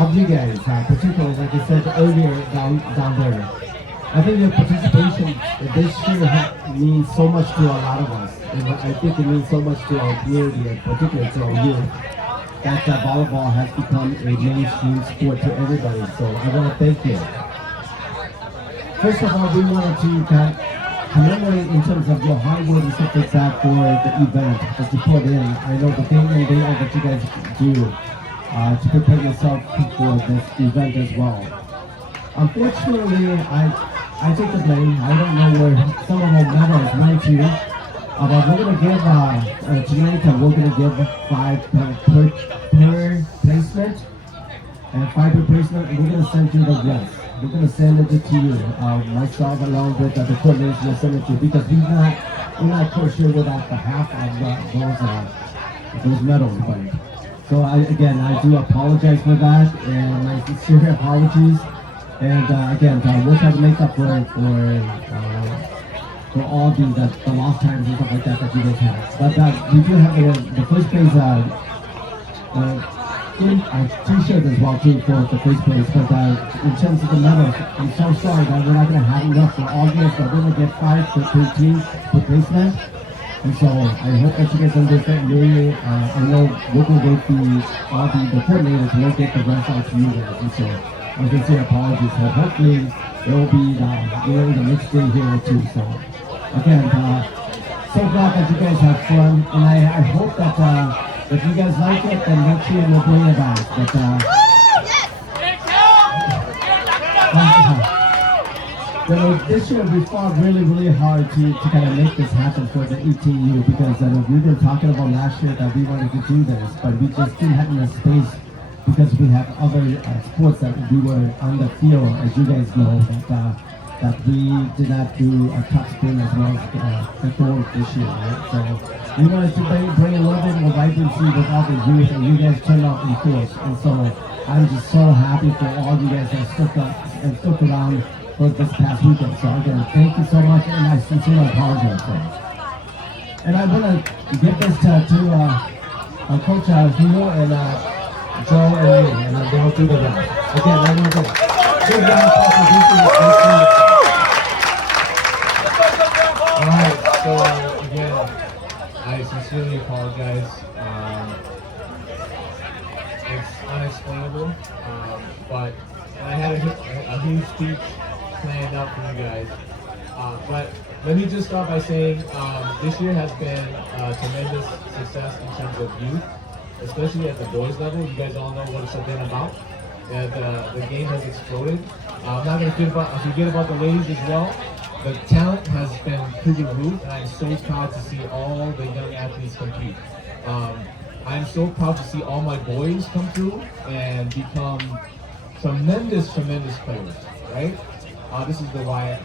all of you guys, particularly like I said earlier down there. I think your participation this year means so much to a lot of us, and I think it means so much to our community, and particularly to our youth, that volleyball has become a mainstream sport to everybody. So I want to thank you. First of all, we wanted to commemorate in terms of your hard work and stuff like that for the event that you put in. I know the day in day out that you guys do to prepare yourself for this event as well. Unfortunately, I take the blame. I don't know where some of our medals went to, but we're gonna give tonight. We're gonna give 5 per placement and 5 per placement, and we're gonna send you the rest. We're gonna send it to you. Myself along with the coordination will send it to you because we're not quite sure without the half of those medals. But so I do apologize for that, and my sincere apologies. And again, we'll try to make up for all the lost times and stuff like that that you guys had. But we do have the first place t-shirt as well too for the first place. But in terms of the medals, I'm so sorry that we're not going to have enough for all this. But we're going to get 5 per team per placement. And so I hope that you guys understand. Really, I know working with all the coordinators will get the rest out to you guys. And so I can say apologies. So hopefully it will be the next day here too. So again, so glad that you guys have fun, and I hope that if you guys like it, then next year we'll bring it back. But this year we fought really hard to kind of make this happen for the 18U because we've been talking about last year that we wanted to do this, but we just didn't have enough space because we have other sports that we were on the field, as you guys know, that we did not do a top spin as well as the throw this year, right? So we wanted to bring a little bit more vibrancy with all the youth, and you guys turned out in force. And so I'm just so happy for all you guys that stuck around for this past weekend. So again, thank you so much, and I sincerely apologize for it. And I want to give this to Coach Hugh and Joe and me, and then they'll do the rest. Again, I want to give them a contribution. Alright, so again, I sincerely apologize. It's unexplainable, but I had a huge speech planned out for you guys. But let me just start by saying this year has been a tremendous success in terms of youth, especially at the boys level. You guys all know what it's been about. The game has exploded. I'm not going to forget about the ladies as well. The talent has been through the roof, and I'm so proud to see all the young athletes compete. I'm so proud to see all my boys come through and become tremendous players, right? This is why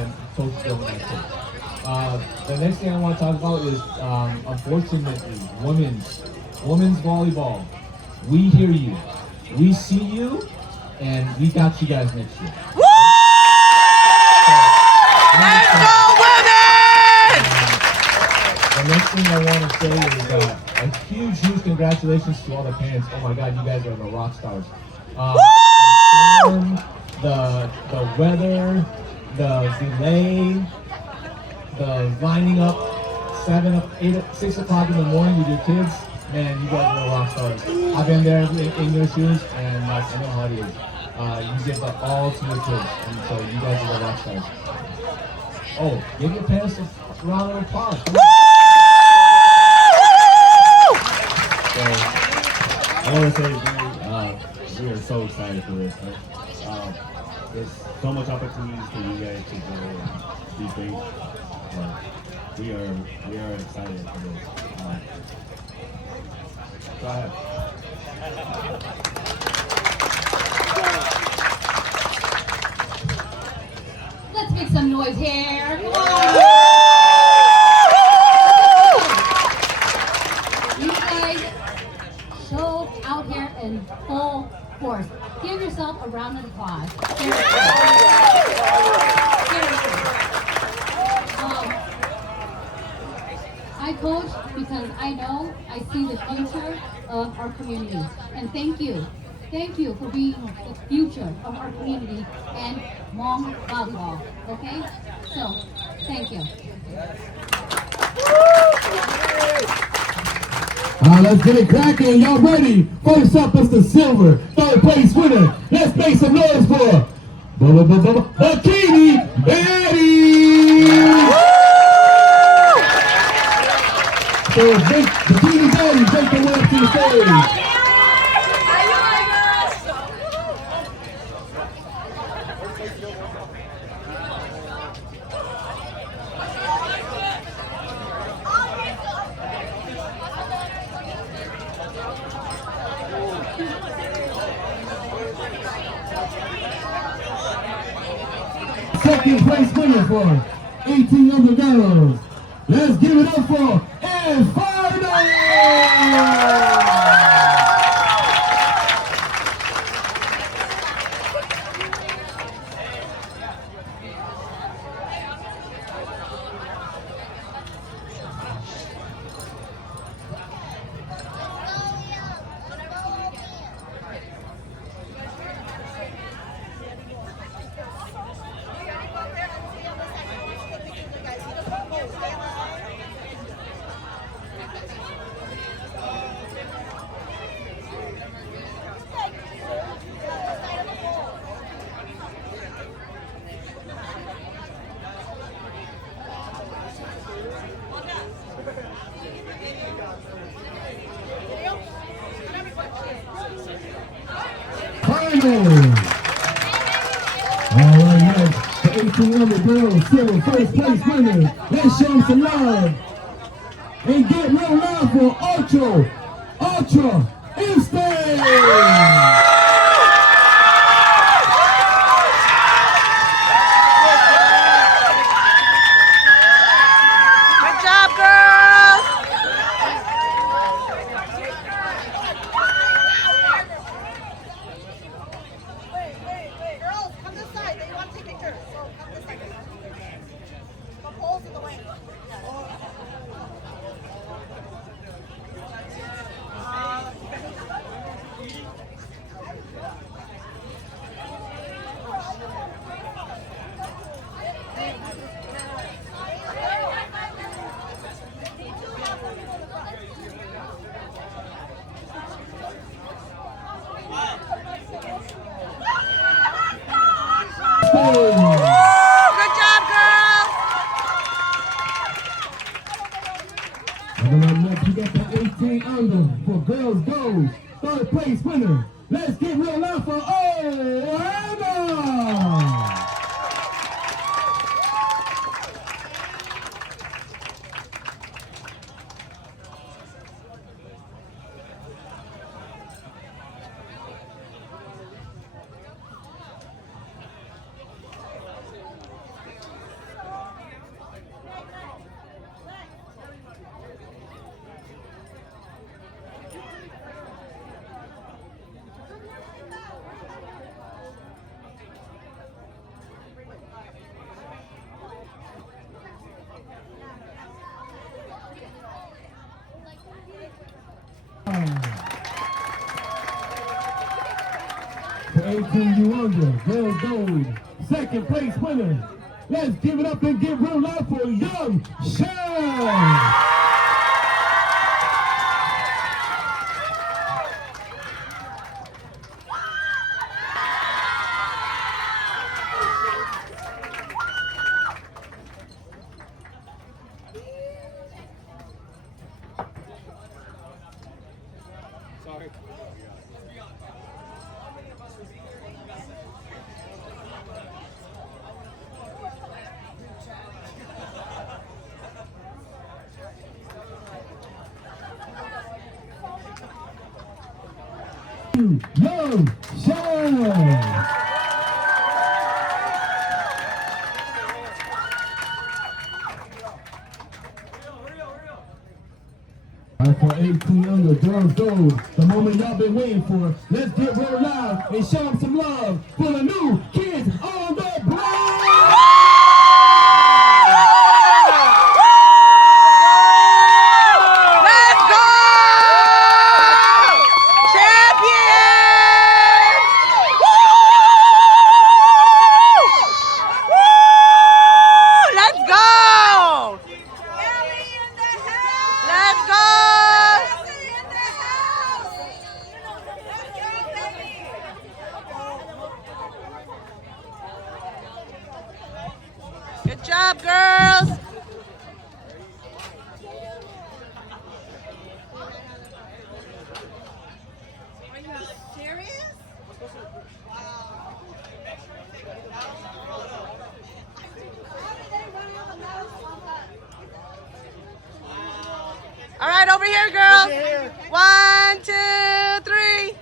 I'm focused on that too. The next thing I want to talk about is, unfortunately, women's volleyball. We hear you, we see you, and we got you guys next year. Let's go, women! The next thing I want to say is a huge congratulations to all the parents. Oh my God, you guys are the rock stars. The storm, the weather, the delay, the lining up 6 o'clock in the morning with your kids. Man, you guys are the rock stars. I've been there in your shoes, and I know how it is. You give that all to your kids, and so you guys are the rock stars. Oh, give your parents a round of applause. So, I want to say we are so excited for this. There's so much opportunities for you guys to do these things. We are excited for this. Go ahead. Let's make some noise here. Come on. You guys show out here in full force. Give yourself a round of applause. Seriously. I coach because I know I see the future of our community. And thank you Thank you for being the future of our community and Hmong volleyball. Okay? So, thank you. Let's get it cracking. Y'all ready? First up is the silver, third place winner. Let's make some noise for Bikini Betty. So Bikini Betty, take the way up to the stage. Second place winner for 18 other girls. Let's give it up for Inferno! Final. All right, next, the 1800 girls, silver first place winners. Let's show them some love. And get real loud for Ultra Instinct. Good job, girls. Wait. Girls, come this side. They want to take pictures. So come this side. The pole's in the way. Good job, girls. And then next we got the 18 under for girls gold. Third place winner. Let's get real loud for Anna. For 18 under, girls gold. Second place winner. Let's give it up and give real loud for Young Sean. Young Sean. For 18 under, girls gold. The moment y'all been waiting for. Let's get real loud and show them some love for the new kids on the block. Let's go! Champions! job, girls. Are you serious? Wow. How did they run out of nose on that? All right, over here, girls. 1, 2, 3.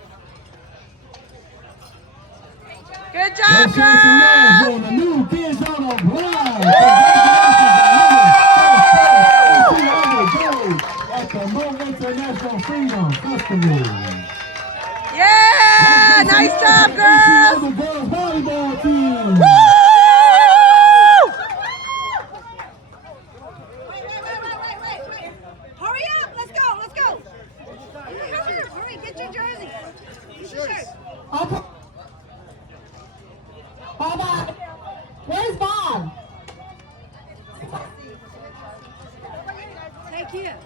Good job, Let's show some love girls. for the new kids on the block. Congratulations at the Hmong International Freedom Festival. Yeah, nice job, girls. The girls volleyball team. Woo! Wait. Hurry up. Let's go. Hurry, get your jersey. Get your shirt. Bob, where's Bob? Take here.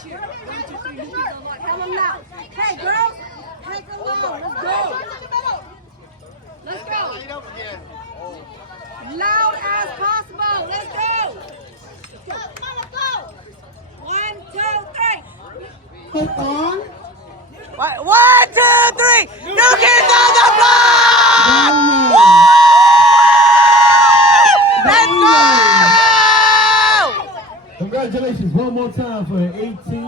Tell them now. Hey, girls. Take them along. Let's go. Let's go. Loud as possible. Let's go. Let's go. 1, 2, 3. Hold on. 1, 2, 3. New kids on the block. Let's go. Congratulations one more time for 18.